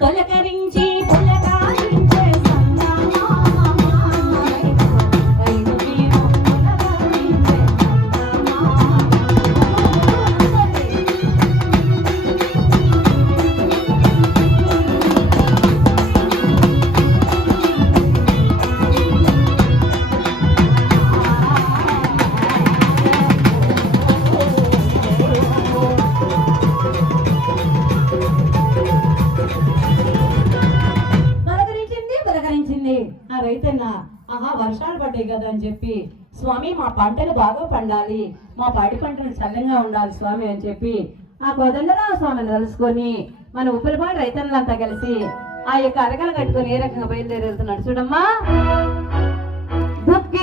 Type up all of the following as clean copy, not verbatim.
తొలకరించి పులకారించే ఆ రైతన్న ఆహా వర్షాలు పడ్డాయి కదా అని చెప్పి స్వామి మా పంటలు బాగా పండాలి, మా పాడి పంటలు చల్లంగా ఉండాలి స్వామి అని చెప్పి ఆ కోదండరామ స్వామిని తెలుసుకొని మన ఉప్పలపాడు రైతన్నులంతా కలిసి ఆ యొక్క అరకలు కట్టుకొని ఏ రకంగా బయలుదేరి వెళ్తున్నాడు చూడమ్మా. దుక్కి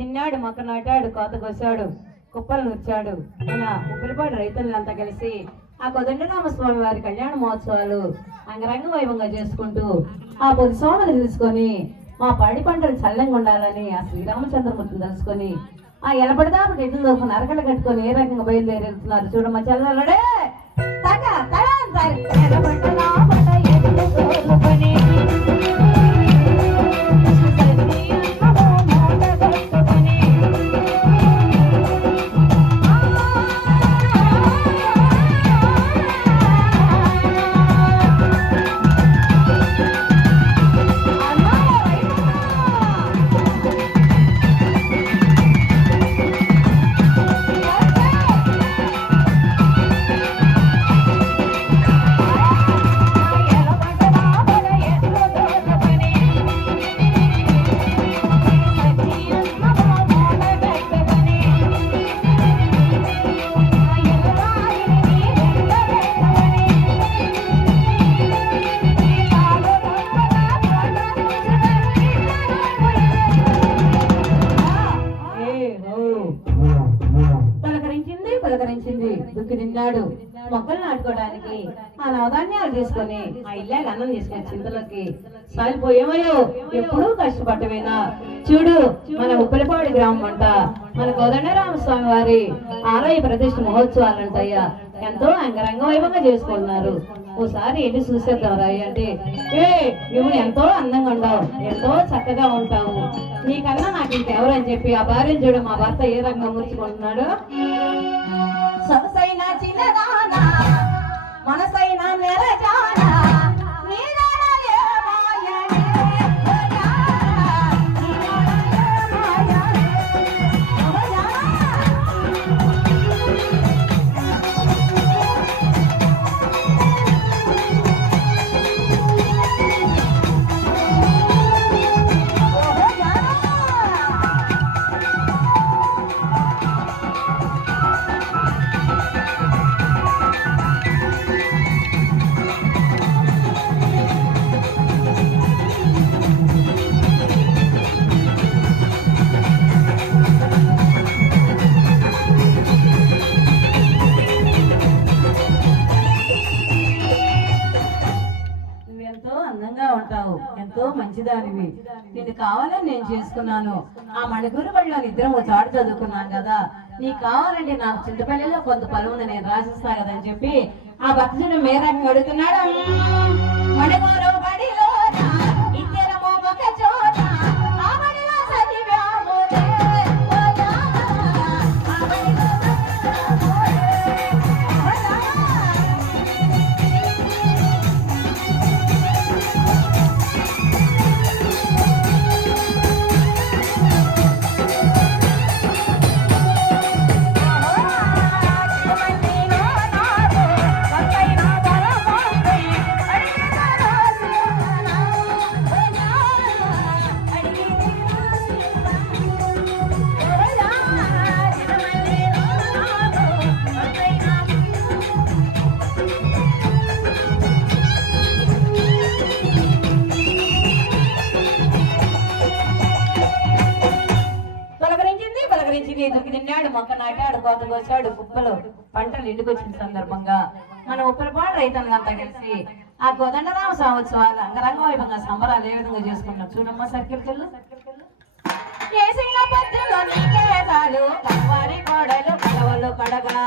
తిన్నాడు, మొక్క నాటాడు, కోత కోసాడు, కుప్పలు నూర్చాడు. మన ఉప్పలపాడు రైతులంతా కలిసి ఆ కోదండరామస్వామి వారి కళ్యాణ మహోత్సవాలు అంగరంగ వైభవంగా చేసుకుంటూ ఆ పొద్దు స్వామిని తెలుసుకొని మా పాడి పంటలు చల్లంగా ఉండాలని ఆ శ్రీరామచంద్రమూర్తిని తెలుసుకొని ఆ ఎలపడిదాపు ఎట్లు దోసుకుని అరకలు కట్టుకొని ఏ రకంగా బయలుదేరి వెళ్తున్నారు చూడమ్మా. చల్లడే దుక్కి తిన్నాడు, మొక్కలు నాటుకోవడానికి ఆ నవధాన్యాలు తీసుకొని ఆ ఇల్లాగ అన్నం తీసుకొని చింతలకి సాగిపోయేమయ్యో ఎప్పుడూ కష్టపడమేనా. చూడు మన ఉప్పలపాడు గ్రామం అంట మన కోదండరామస్వామి వారి ఆలయ ప్రతిష్ఠ మహోత్సవాలు అంటయ్యా ఎంతో అంగరంగ వైభవంగా చేసుకుంటున్నారు. ఓసారి వెళ్ళి చూసేద్దాం రాయి అంటే నువ్వు ఎంతో అందంగా ఉండవు, ఎంతో చక్కగా ఉంటావు, నీకన్నా నాకు ఇంకెవరని చెప్పి ఆ భార్యను చూడు మా భర్త ఏ రకంగా మురుచుకుంటున్నాడు. సొగసైన చిన్నదానా మనసైన నెరజానా ఎంతో మంచిదానివి, నేను కావాలని నేను చేసుకున్నాను. ఆ మణిపూరి బడిలో ఇద్దరం ఒక చాటు చదువుకున్నాను కదా, నీకు కావాలంటే నాకు చింతపల్లిలో కొంత పొలం ఉంది, నేను రాసిస్తా కదా అని చెప్పి ఆ భక్తుడు మేరకు అడుగుతున్నాడు. మణిపూరు బడిలో ఇద్దరము ఒక చోట, ఆ బడిలో చదివాములే, ఓ రామ, ఆ బడిలో చదివాములే, ఓ రామ. తిన్నాడు, మొక్క నాటాడు, కోత కోసాడు, కుప్పలు పంటలు ఇంటికొచ్చిన సందర్భంగా మన ఉప్పలపాడు రైతులంతా కలిసి ఆ కోదండరామ సంవత్సరాలు అంగరంగ వైభవంగా సంబరాలు ఏ విధంగా చేసుకున్నాం చూడమ్మా. సర్కిల్ కళ్ళు కోడలు కడవలు కడగా